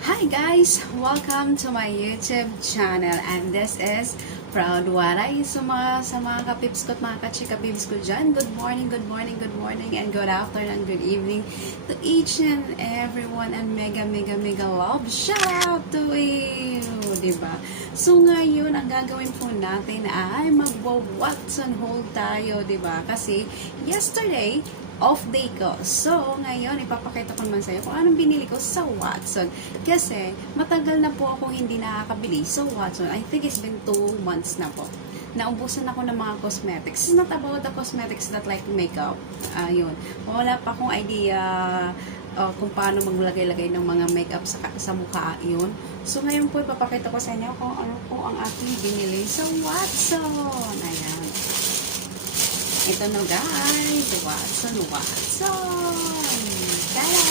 Hi guys! Welcome to my YouTube channel and this is Proud Waray. So sa mga kapips ko at mga kachika-bibs ko dyan, good morning, good morning, good morning, and good afternoon, good evening to each and everyone, and mega love shout out to you! Diba? So ngayon, ang gagawin po natin ay magwa-Watson haul tayo, diba? Kasi yesterday, off day ko. So, ngayon, ipapakita ko naman sa'yo kung anong binili ko sa Watson. Kasi, matagal na po akong hindi nakakabili sa Watson. I think it's been 2 months na po. Naubusan ako ng mga cosmetics. It's not about the cosmetics that like makeup. Yun. Wala pa akong idea kung paano maglagay-lagay ng mga makeup sa mukha. Yun. So, ngayon po, ipapakita ko sa inyo kung ano po ang aking binili sa Watson. Ayan. Ito na guys, Watson. Tada!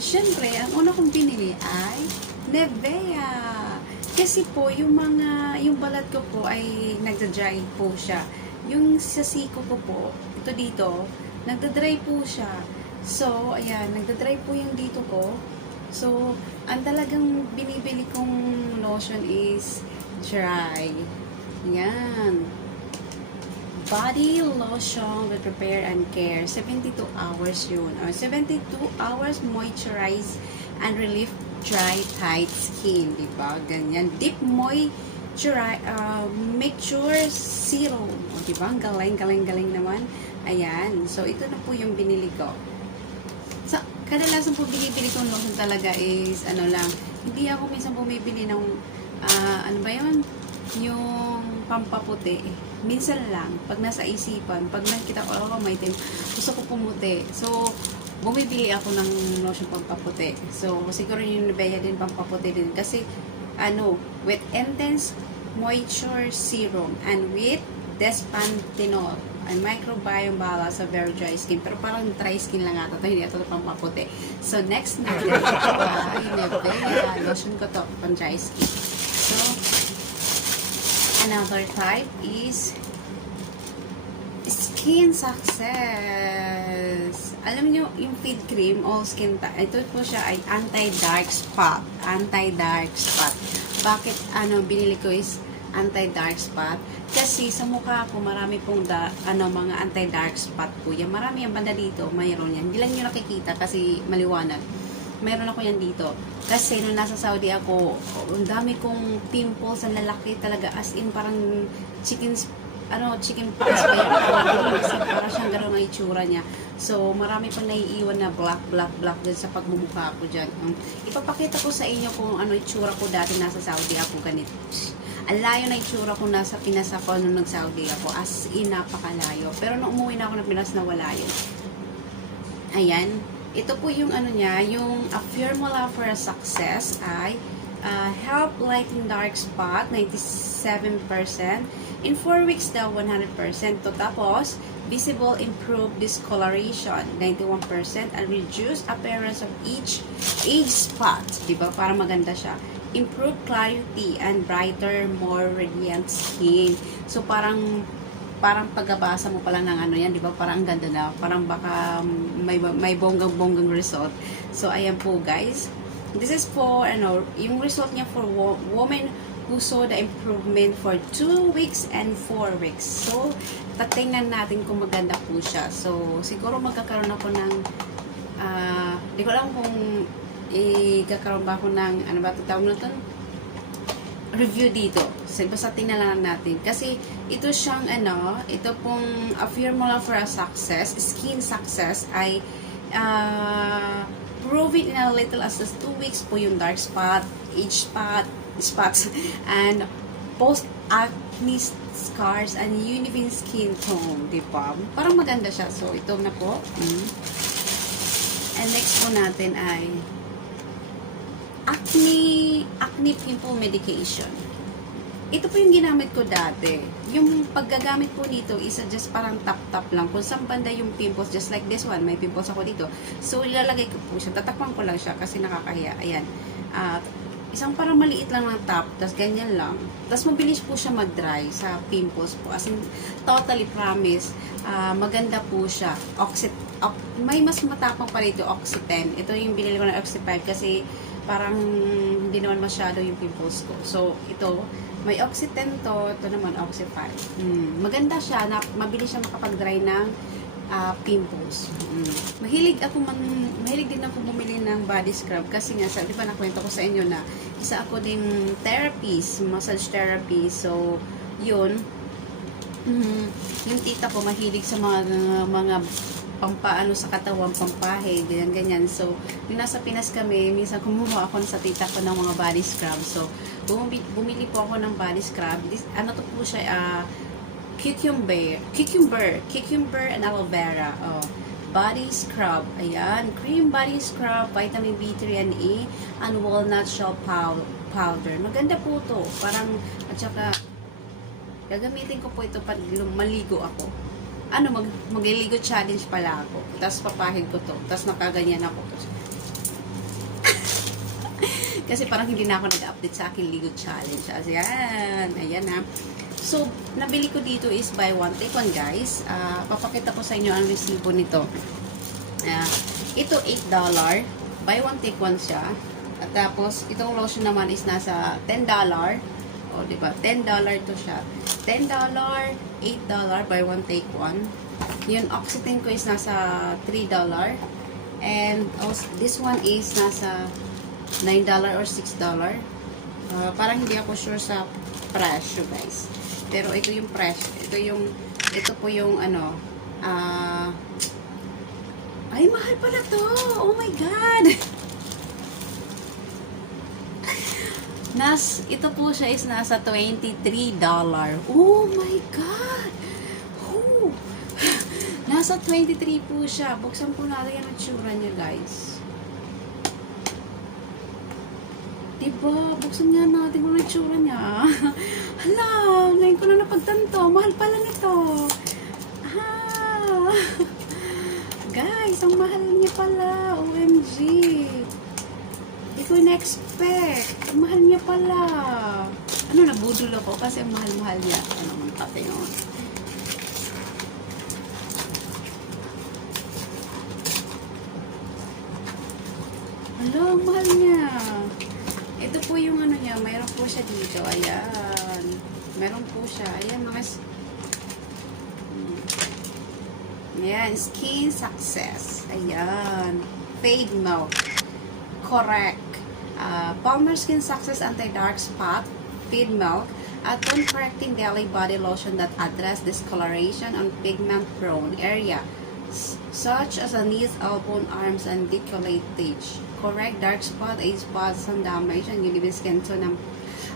Siyempre, ang una kong binili ay Nivea. Kasi po, yung balat ko po ay nagda-dry po siya. Yung sa siko ko po, ito dito, nagda-dry po siya. So, ayan, nagda-dry po yung dito ko. So, ang talagang binibili kong lotion is dry. Ayan. Body lotion with repair and care. 72 hours yun. Or 72 hours moisturize and relief dry, tight skin. Diba? Ganyan. Deep moisture serum. O, diba? Ang galing naman. Ayan. So, ito na po yung binili ko. So, kadalasan po binibili kong lotion talaga is, hindi ako minsan bumibili ng, ano ba yun? Yung pampaputi. Minsan lang, pag nasa isipan, pag nakita ko, may time, gusto ko pumuti. So, bumibili ako ng lotion pampaputi. So, siguro yung Nivea din pampaputi din. Kasi, with intense moisture serum and with despantinol and microbiome balance sa very dry skin. Pero parang dry skin lang ata. Hindi ito pampaputi. So, next na yung Nivea. Lotion ko to, pang dry skin. So, another type is Skin Success. Alam niyo, yung feed cream, all skin type, ito po siya ay anti-dark spot. Anti-dark spot. Bakit, binili ko is anti-dark spot? Kasi sa mukha ko, marami pong mga anti-dark spot po yan. Marami yung banda dito, mayroon yan. Hindi lang nyo nakikita kasi maliwanag. Mayroon ako yan dito. Kasi nung nasa Saudi ako, ang dami kong pimples, ang lalaki talaga. As in, parang chicken pox pa yan. Para siyang gano'n ang itsura niya. So, marami pang naiiwan na black dyan sa pagmumukha ko dyan. Ipapakita ko sa inyo kung ano itsura ko dati nasa Saudi ako ganito. Ang layo na itsura ko nasa Pinas ako nung nag-Saudi ako. As in, napakalayo. Pero nung umuwi na ako ng Pinas, nawala yun. Ayan. Ito po yung yung a formula for a success ay help lighten dark spot, 97%. In 4 weeks daw, 100%. To tapos, visible improve discoloration, 91%. And reduce appearance of each age spot. Diba? Para maganda siya. Improve clarity and brighter, more radiant skin. So, parang pagkabasa mo pala ng yan, di ba? Parang ganda na. Parang baka may bonggang result. So, ayan po, guys. This is for, yung result niya for women who saw the improvement for 2 weeks and 4 weeks. So, tatingnan natin kung maganda po siya. So, siguro magkakaroon ako ng, di ko alam kung kakaroon ba ako ng, tawag na ito? Review dito. So, basta tingnan lang natin. Kasi, ito siyang, ito pong a formula for a success, skin success, ay, prove it in a little as 2 weeks po yung dark spot, age spots, and post-acne scars and uneven skin tone, di ba? Parang maganda siya. So, ito na po. And next po natin ay acne pimple medication. Ito po yung ginamit ko dati. Yung paggagamit po nito is just parang tap-tap lang. Kung saan banda yung pimples, just like this one, may pimples ako dito. So, ilalagay ko po siya. Tatakpan ko lang siya kasi nakakahiya. Ayan. Isang parang maliit lang ng tap, tapos ganyan lang. Tapos mabilis po siya mag-dry sa pimples po. As in, totally promise, maganda po siya. May mas matapang pa rito, Oxy 10. Ito yung binili ko ng Oxy 5 kasi parang hindi naman masyado yung pimples ko. So, ito, may Oxy 10 to, ito naman Oxy 5. Maganda siya, mabilis siya makapag-dry ng pimples. Mahilig din ako bumili ng body scrub kasi nga, di ba nakwento ko sa inyo na isa ako din therapist, massage therapy. So, yun, yung tita ko mahilig sa mga pampaano sa katawan, pampahe, ganyan. So, yung nasa Pinas kami, minsan kumuha ako sa tita ko ng mga body scrub. So, bumili po ako ng body scrub. Ano to po siya, cucumber and aloe vera. Body scrub. Ayan. Cream body scrub, vitamin B3 and E, and walnut shell powder. Maganda po to. Parang, at saka, gagamitin ko po ito pag maligo ako. Magliligo challenge pala ako. Tapos papahid ko to. Tapos nakaganyan ako. Kasi parang hindi na ako nag-update sa akin ligo challenge. Ayan. Ayan na. So, nabili ko dito is buy one, take one, guys. Papakita ko sa inyo ang resibo nito. Ito, $8. Buy one, take one siya. At tapos, itong lotion naman is nasa $10. O, diba? $10 to siya. $10, $8, buy one, take one. Yung Oxytocin ko is nasa $3. And also, this one is nasa $9 or $6. Parang hindi ako sure sa presyo, guys. Pero ito yung presyo. Ito po yung ay, mahal pala to. Oh my God. Ito po siya is nasa $23. Oh my God! Oh. Nasa 23 po siya. Buksan po natin yung itsura niya, guys. Diba? Buksan nga natin yung itsura niya. Hala, ngayon ko na napagtanto. Mahal pala nito. Guys, ang mahal niya pala. OMG. Hindi ko na-expect. Ang mahal niya pala. Nabudol ako kasi ang mahal-mahal niya. Pati yun. Hala, ang mahal niya. Ito po yung niya. Mayroon po siya dito. Ayan. Meron po siya. Ayan, mga ayan, Skin Success. Ayan. Fade Milk. Correct. Palmer Skin Success Anti-Dark Spot. Fade Milk. A tone correcting daily body lotion that address discoloration on pigment-prone area, such as the knees, elbow, arms, and decolletage. Correct dark spot, age spots, and damage, and uneven skin tone,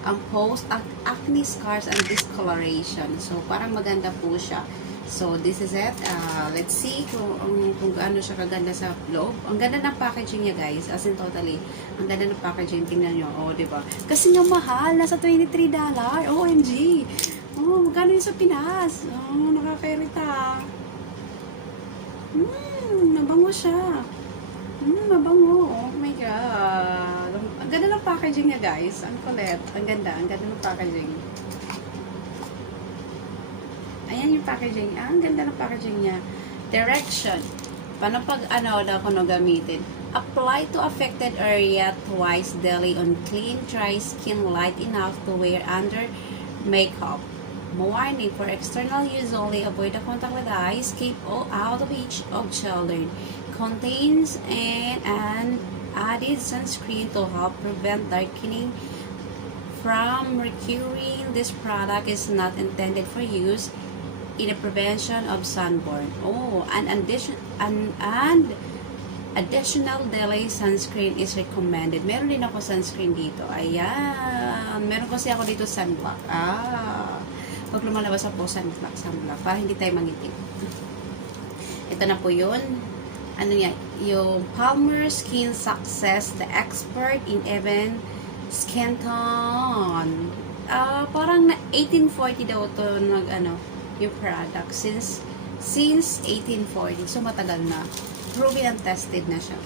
ang post-acne scars, and discoloration. So, parang maganda po siya. So, this is it. Let's see kung gaano siya kaganda sa loob. Ang ganda ng packaging niya, guys. As in, totally. Ang ganda ng packaging. Tingnan nyo. Oh, diba? Kasi nga mahal. Nasa $23. OMG. Oh, magkano yun sa Pinas? Oh, nakakairita. Mabango siya. Mabango. Oh my God. Ang ganda ng packaging niya, guys. Ang kulit. Ang ganda. Ang ganda ng packaging. Ayan yung packaging. Ang ganda ng packaging niya. Direction. Paano pag daw kung gamitin? Apply to affected area twice daily on clean, dry skin light enough to wear under makeup. Warning, for external use only, avoid the contact with eyes, keep all out of reach of children. Contains an added sunscreen to help prevent darkening from recurring. This product is not intended for use in the prevention of sunburn. Oh, and additional daily sunscreen is recommended. Meron din ako sunscreen dito. Ayan. Meron kasi ako dito sunblock. Pag lumalabas po, sunblock, para hindi tayo mangitim. Ito na po yun. Ano yan? Yung Palmer Skin Success, the expert in even skin tone. Parang na 1840 daw to yung product since 1840. So matagal na. Proven and tested na siya.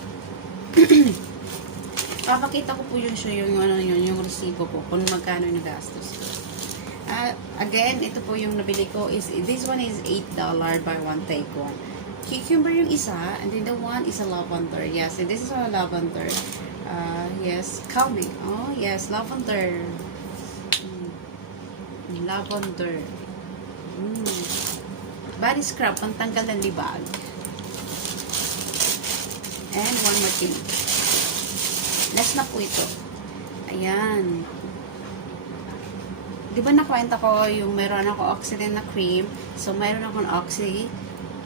Papakita ko po yung resibo ko kung magkano yung gastos ko. Again, ito po yung nabili ko this one is $8 by one take one. Cucumber yung isa, and then the one is a lavender. Yes, and this is a lavender. Yes, calming. Oh, yes, lavender. Lavender. Body scrub, pantanggal ng libag. And one more thing. Last na po ito. Ayan. Di ba nakwenta ko yung meron ako oxidant na cream? So, meron akong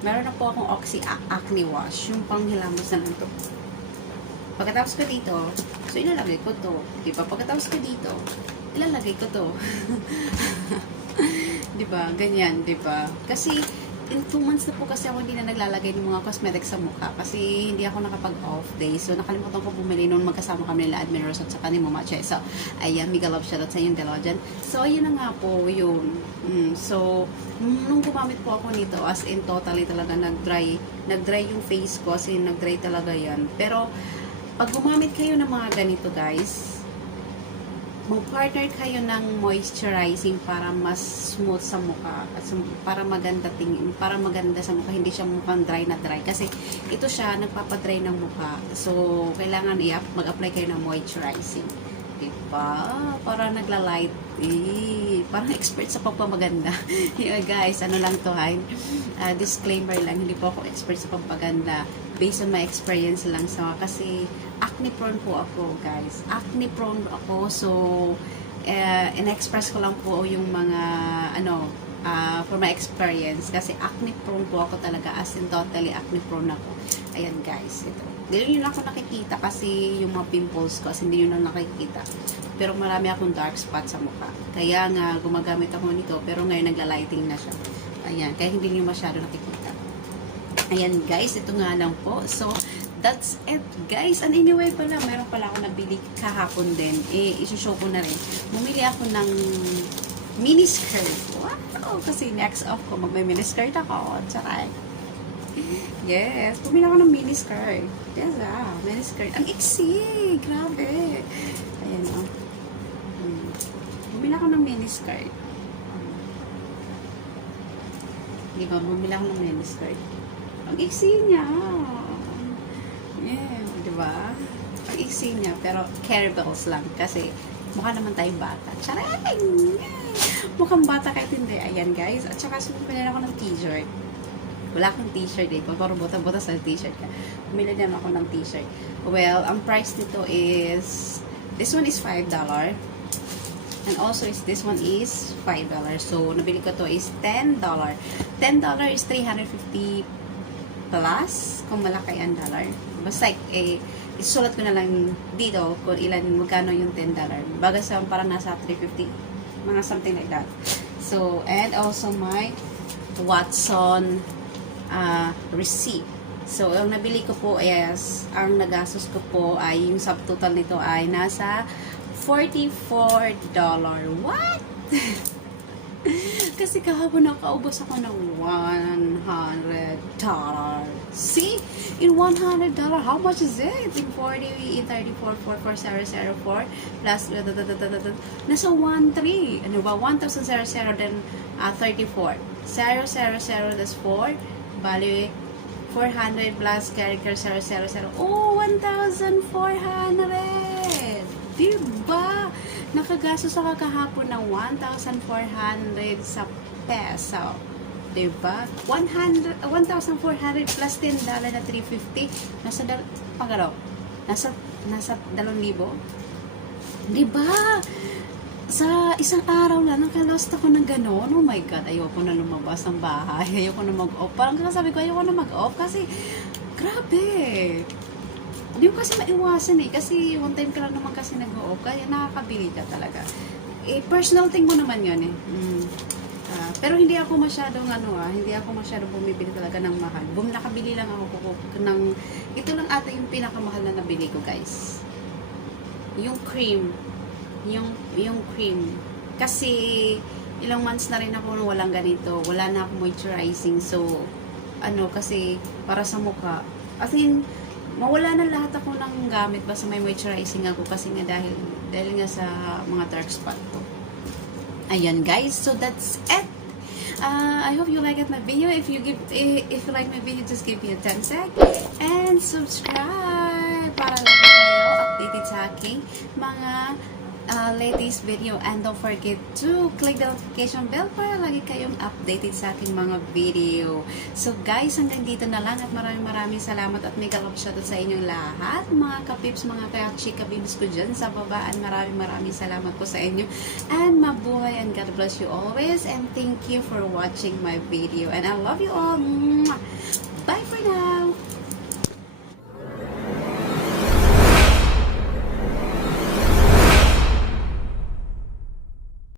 meron na po akong Oxy Acne Wash. Yung panghilamos na lang ito. Pagkatapos ko dito, so ilalagay ko to. Diba? Pagkatapos ko dito, ilalagay ko to. Diba? Ganyan, diba? Kasi, in 2 months na po kasi ako hindi na naglalagay ng mga cosmetics sa mukha kasi hindi ako nakapag-off day. So, nakalimutan ko bumili noon magkasama kami nila Admin Rose at saka ni Mama Che. So, ayan, mega love shoutout sa yung dalawa dyan. So, ayun na nga po yun. So, nung gumamit po ako nito, as in totally talaga nag-dry yung face ko, as in nag-dry talaga yan. Pero, pag gumamit kayo ng mga ganito guys, mag-partner kayo ng moisturizing para mas smooth sa mukha at para maganda sa mukha, hindi siya mukhang dry na dry kasi ito siya nagpapadry ng mukha, so kailangan mag-apply kayo ng moisturizing, diba? Para nagla-light, parang expert sa pagpamaganda. Yeah, guys, ano lang to, disclaimer lang, hindi po ako expert sa pagpaganda, based on my experience lang kasi acne prone po ako, guys. Acne prone ako, so in-express ko lang po yung mga for my experience kasi acne prone po ako talaga, as in totally acne prone ako. Ayan guys, ito. Hindi nyo na ako nakikita kasi yung mga pimples ko, kasi hindi nyo na nakikita. Pero marami akong dark spot sa mukha. Kaya nga gumagamit ako nito, pero ngayon nagla-lighting na siya. Ayan, kaya hindi nyo masyado nakikita. Ayan guys, ito nga lang po. So, that's it guys. And anyway pala, meron pala ako nabili kahapon din. Isushow ko na rin. Bumili ako ng mini skirt. Wow! Kasi next off ko, magme-mini skirt ako. Tsaka, yes, bumili ako ng mini skirt. Yes, mini skirt. Ang iksi! Grabe! Ayan o. Bumili ako ng mini skirt. Di ba? Bumili ako ng mini skirt. Ang iksi niya. Yeah, diba? Ang iksi niya, pero caribals lang. Kasi, mukha naman tayong bata. Charing! Mukhang bata kahit hindi. Ayan, guys. At saka, sumipin ako ng t-shirt. Wala akong t-shirt eh. Parang buta-buta sa t-shirt ka. Pumili din ako ng t-shirt. Well, ang price nito is, this one is $5. And also, this one is $5. So, nabili ko to is $10. $10 is 350 plus, kung malaki ang dollar. Basta, isulat ko na lang dito kung magkano yung $10. Baga sa parang nasa 350, mga something like that. So, and also my Watson receipt. So, ang nabili ko po is, ang nagastos ko po ay, yung subtotal nito ay nasa $44. What? Kasi kahapon nakaubos ako ng $100. See? In $100, how much is it? In 40, in 34, 44,004 plus nasa 1,300. Ano ba? 1,000 then 34. 0,000 that's 4. Bali, 400 plus character 0,000. Oh, 1,400! Diba? Nakagastos ako kahapon ng 1,400 sa peso. Diba? 1,400 plus $10 na 350. Nasa nasa 2,000. Diba? Sa isang araw lang, nakalost ako ng gano'n. Oh my God, ayoko na lumabas ng bahay. Ayoko na mag-off. Parang sabi ko, ayoko na mag-off kasi, grabe. Hindi ko kasi maiwasan eh. Kasi one time ka lang naman kasi nag-off. Kaya nakakabili ka talaga. Personal thing mo naman yun eh. Pero hindi ako masyadong hindi ako masyadong bumibili talaga ng mahal. Nakabili lang ako ng, ito lang ata yung pinakamahal na nabili ko, guys. Yung cream. Yung cream. Kasi, ilang months na rin ako nung walang ganito. Wala na akong moisturizing. So, kasi, para sa mukha. As in, mawala na lahat ako ng gamit. Basta may moisturizing ako. Kasi nga dahil nga sa mga dark spot ko. Ayan, guys. So, that's it. I hope you like my video. If you like my video, just give me a 10 sec and subscribe para lagi kayo updated sa aking mga latest video, and don't forget to click the notification bell para lagi kayong updated sa aking mga video. So guys, hanggang dito na lang at maraming salamat at mega love shoutout sa inyong lahat, mga kapips, mga ka-chika bibs ko dyan sa babaan. Maraming salamat po sa inyo, and mabuhay, and God bless you always, and thank you for watching my video, and I love you all. Mwah!